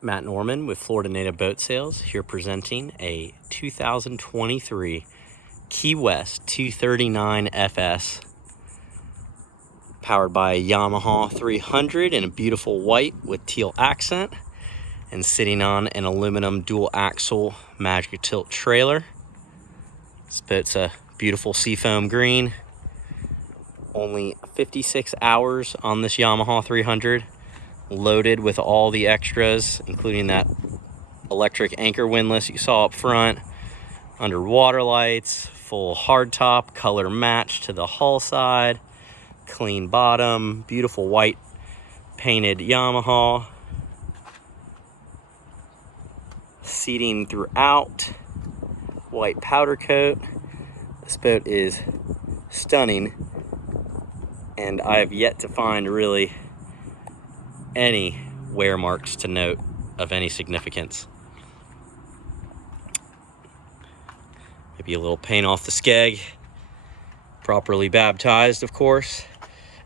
Matt Norman with Florida Native Boat Sales, here presenting a 2023 Key West 239 FS powered by a Yamaha 300 in a beautiful white with teal accent and sitting on an aluminum dual axle Magic Tilt trailer. This boat's a beautiful seafoam green. Only 56 hours on this Yamaha 300, loaded with all the extras, including that electric anchor windlass you saw up front, underwater lights, full hardtop, color match to the hull side, clean bottom, beautiful white painted Yamaha, seating throughout, white powder coat. This boat is stunning, and I have yet to find really any wear marks to note of any significance. Maybe a little paint off the skeg, properly baptized, of course.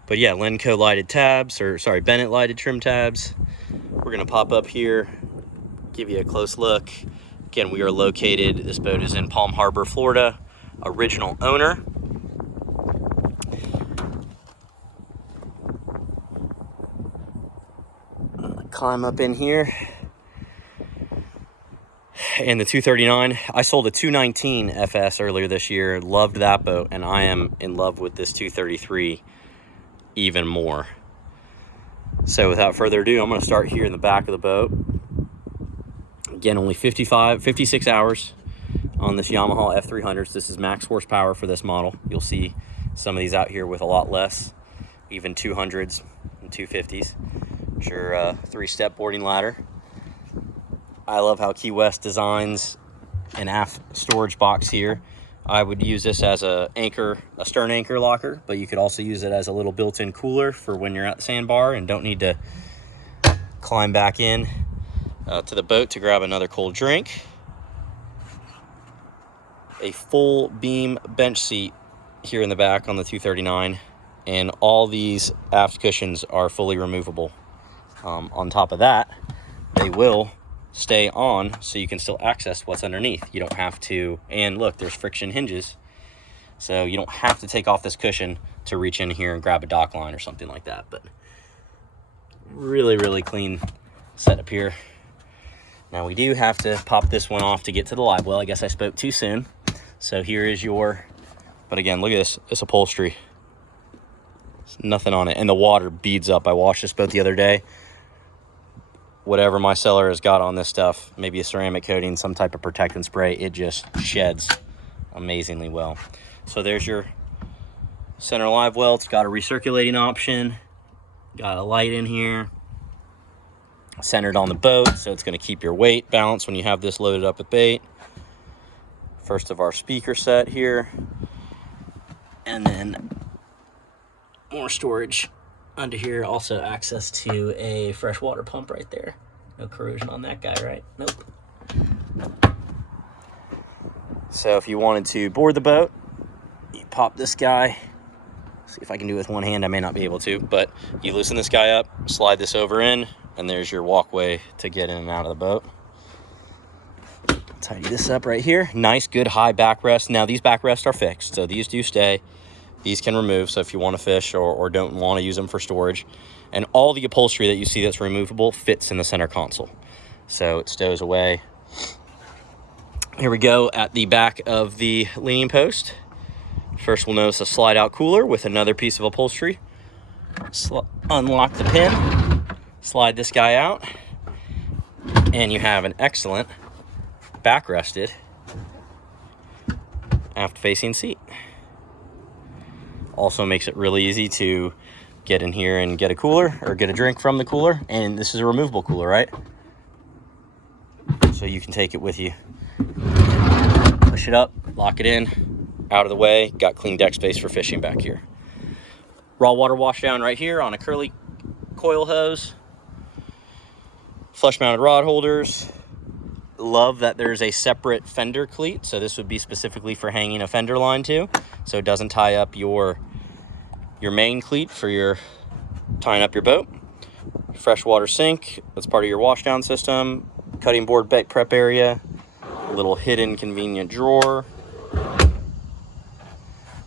But yeah, Lenco lighted tabs, or sorry, Bennett lighted trim tabs. We're gonna pop up here, give you a close look. Again, we are located, this boat is in Palm Harbor, Florida. Original owner. Climb up in here. And the 239, I sold a 219 FS earlier this year, loved that boat, and I am in love with this 233 even more. So without further ado, I'm going to start here in the back of the boat. Again, only 56 hours on this Yamaha F300s. This is max horsepower for this model. You'll see some of these out here with a lot less, even 200s and 250s. Your three-step boarding ladder. I love how Key West designs an aft storage box here. I would use this as a stern anchor locker, but you could also use it as a little built-in cooler for when you're at the sandbar and don't need to climb back in to the boat to grab another cold drink. A full beam bench seat here in the back on the 239, and all these aft cushions are fully removable. On top of that, they will stay on so you can still access what's underneath. You don't have to, and look, there's friction hinges, so you don't have to take off this cushion to reach in here and grab a dock line or something like that. But really, really clean setup here. Now we do have to pop this one off to get to the live well. I guess I spoke too soon. So here is your, but again, look at this upholstery. There's nothing on it, and the water beads up. I washed this boat the other day. Whatever my seller has got on this stuff, maybe a ceramic coating, some type of protectant spray, it just sheds amazingly well. So there's your center live well. It's got a recirculating option, got a light in here, centered on the boat, so it's going to keep your weight balanced when you have this loaded up with bait. First of our speaker set here, and then more storage under here. Also access to a freshwater pump right there. No corrosion on that guy, right? Nope. So if you wanted to board the boat, you pop this guy. See if I can do it with one hand. I may not be able to, but you loosen this guy up, slide this over in, and there's your walkway to get in and out of the boat. Tidy this up right here. Nice, good high backrest. Now these backrests are fixed, so these do stay. These can remove, so if you want to fish or don't want to use them for storage. And all the upholstery that you see that's removable fits in the center console, so it stows away. Here we go at the back of the leaning post. First we'll notice a slide out cooler with another piece of upholstery. Unlock the pin, slide this guy out, and you have an excellent backrested aft facing seat. Also makes it really easy to get in here and get a cooler or get a drink from the cooler. And this is a removable cooler, right? So you can take it with you. Push it up, lock it in, out of the way. Got clean deck space for fishing back here. Raw water washdown right here on a curly coil hose. Flush mounted rod holders. Love that there's a separate fender cleat, so this would be specifically for hanging a fender line to, so it doesn't tie up your main cleat for your tying up your boat. freshwater sink, that's part of your washdown system, cutting board bait prep area, a little hidden convenient drawer,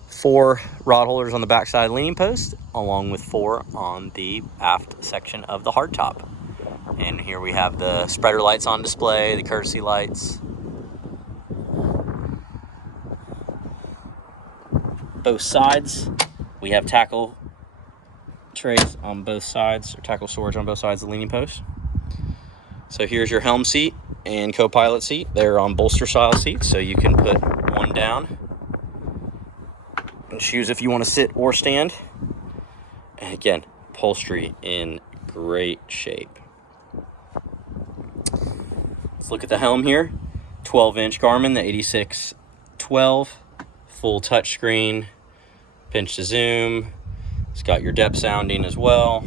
4 rod holders on the backside leaning post, along with 4 on the aft section of the hardtop. And here we have the spreader lights on display, the courtesy lights. Both sides, we have tackle trays on both sides, or tackle storage on both sides of the leaning post. So here's your helm seat and co-pilot seat. They're on bolster style seats, so you can put one down and choose if you want to sit or stand. And again, upholstery in great shape. Let's look at the helm here. 12-inch Garmin, the 8612, full touchscreen, pinch to zoom. It's got your depth sounding as well.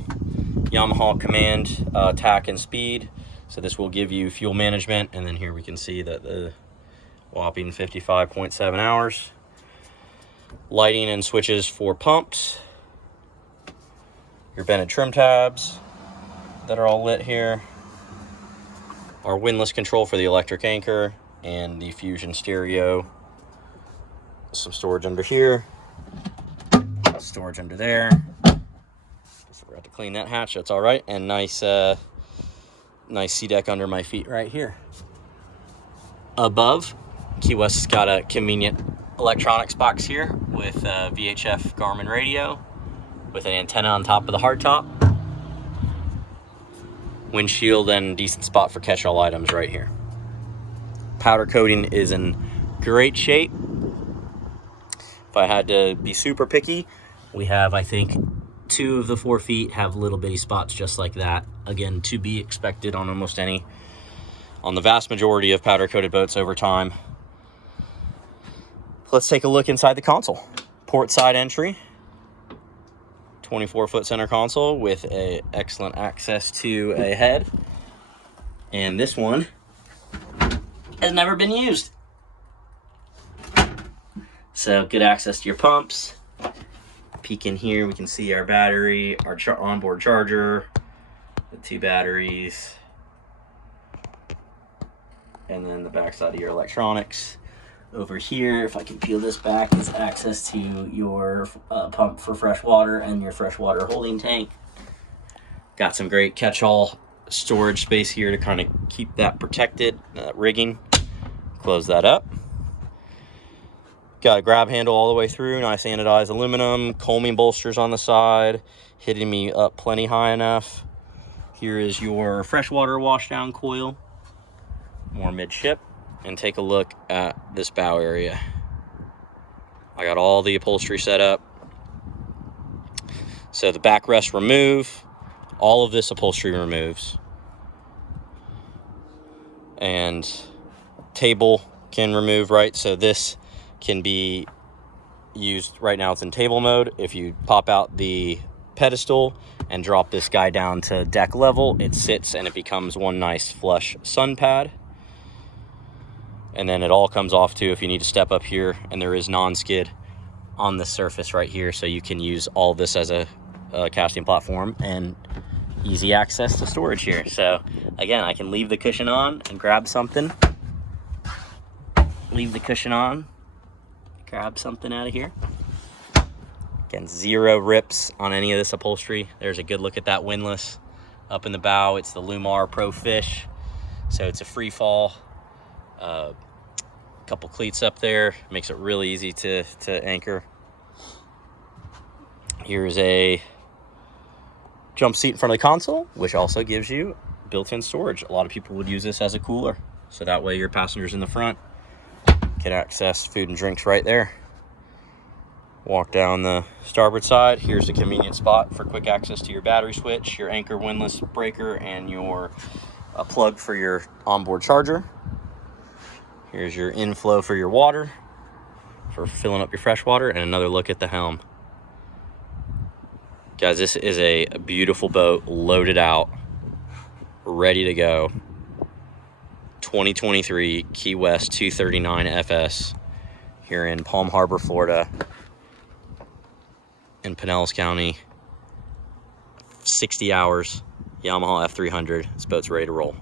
Yamaha command, Tach and speed. So this will give you fuel management. And then here we can see that the whopping 55.7 hours. Lighting and switches for pumps. Your Bennett Trim Tabs that are all lit here. Our windlass control for the electric anchor and the Fusion stereo. Some storage under here. Storage under there. Just forgot to clean that hatch. That's all right. And nice sea deck under my feet right here. Above, Key West's got a convenient electronics box here with a VHF Garmin radio with an antenna on top of the hardtop. Windshield and decent spot for catch-all items right here. Powder coating is in great shape. If I had to be super picky, we have, I think, 2 of the 4 feet have little bitty spots just like that. Again, to be expected on almost any, on the vast majority of powder coated boats over time. Let's take a look inside the console. Port side entry, 24-foot center console with a excellent access to a head. And this one has never been used. So good access to your pumps. Peek in here, we can see our battery, our onboard charger, the 2 batteries, and then the back side of your electronics. Over here, if I can peel this back, is access to your pump for fresh water and your freshwater holding tank. Got some great catch-all storage space here to kind of keep that protected, rigging. Close that up. Got a grab handle all the way through, nice anodized aluminum, combing bolsters on the side, hitting me up plenty high enough. Here is your freshwater washdown coil, more midship, and take a look at this bow area. I got all the upholstery set up. So the backrest remove, all of this upholstery removes. And table can remove, right? So this can be used, right now it's in table mode. If you pop out the pedestal and drop this guy down to deck level, it sits and it becomes one nice flush sun pad. And then it all comes off too if you need to step up here, and there is non-skid on the surface right here, so you can use all this as a casting platform and easy access to storage here. So again, I can leave the cushion on and grab something. Leave the cushion on, grab something out of here. Again, 0 rips on any of this upholstery. There's a good look at that windlass up in the bow. It's the Lewmar Profish, so it's a free fall. Couple cleats up there, makes it really easy to anchor. Here's a jump seat in front of the console, which also gives you built-in storage. A lot of people would use this as a cooler, so that way your passengers in the front can access food and drinks right there. Walk down the starboard side. Here's a convenient spot for quick access to your battery switch, your anchor windlass breaker, and your plug for your onboard charger. Here's your inflow for your water, for filling up your fresh water, and another look at the helm. Guys, this is a beautiful boat, loaded out, ready to go. 2023 Key West 239 FS here in Palm Harbor, Florida, in Pinellas County. 60 hours, Yamaha F300. This boat's ready to roll.